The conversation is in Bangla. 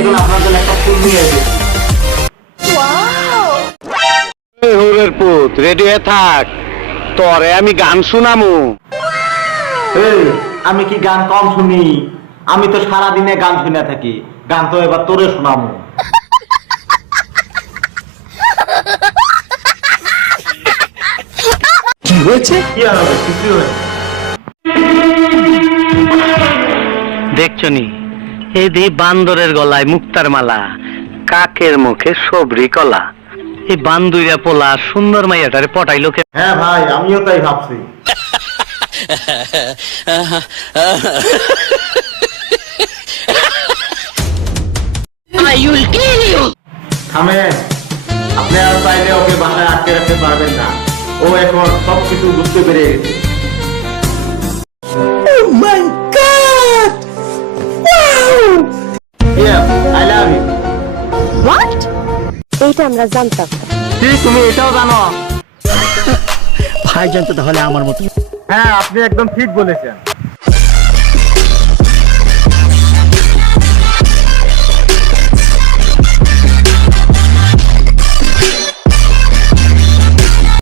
দেখুন আপনার জন্য একটা ফুল নিয়ে এসেছি। হুরের পুত রেডি হয়ে থাক, তোরে আমি গান শুনামু। এই, আমি কি গান কম শুনি? আমি তো সারাদিনে গান শুনে থাকি, গান তো এবার তোরে শোনাবো। কি হয়েছে? কি আর হবে, কিছু হয়। দেখছনি এই দি বান্দরের গলায় মুক্তার মালা, কাকের মুখে সবরি কলা। এই বান্দুইরা পোলা সুন্দর মাইয়াটারে পটাইলো কে? হ্যাঁ ভাই, আমিও তাই ভাবছি। থামেন, আপনি আর চাইলে ওকে বাসায় আটকে রাখতে পারবেন না। ও এখন সবকিছু বুঝতে পেরে গেছে। I love you. হোয়াট? এইটা আমরা জানতাম। কি, তুমি এটাও জানো? ভাইজান তো তাহলে আমার মতো। হ্যাঁ, আপনি একদম ঠিক বলেছেন।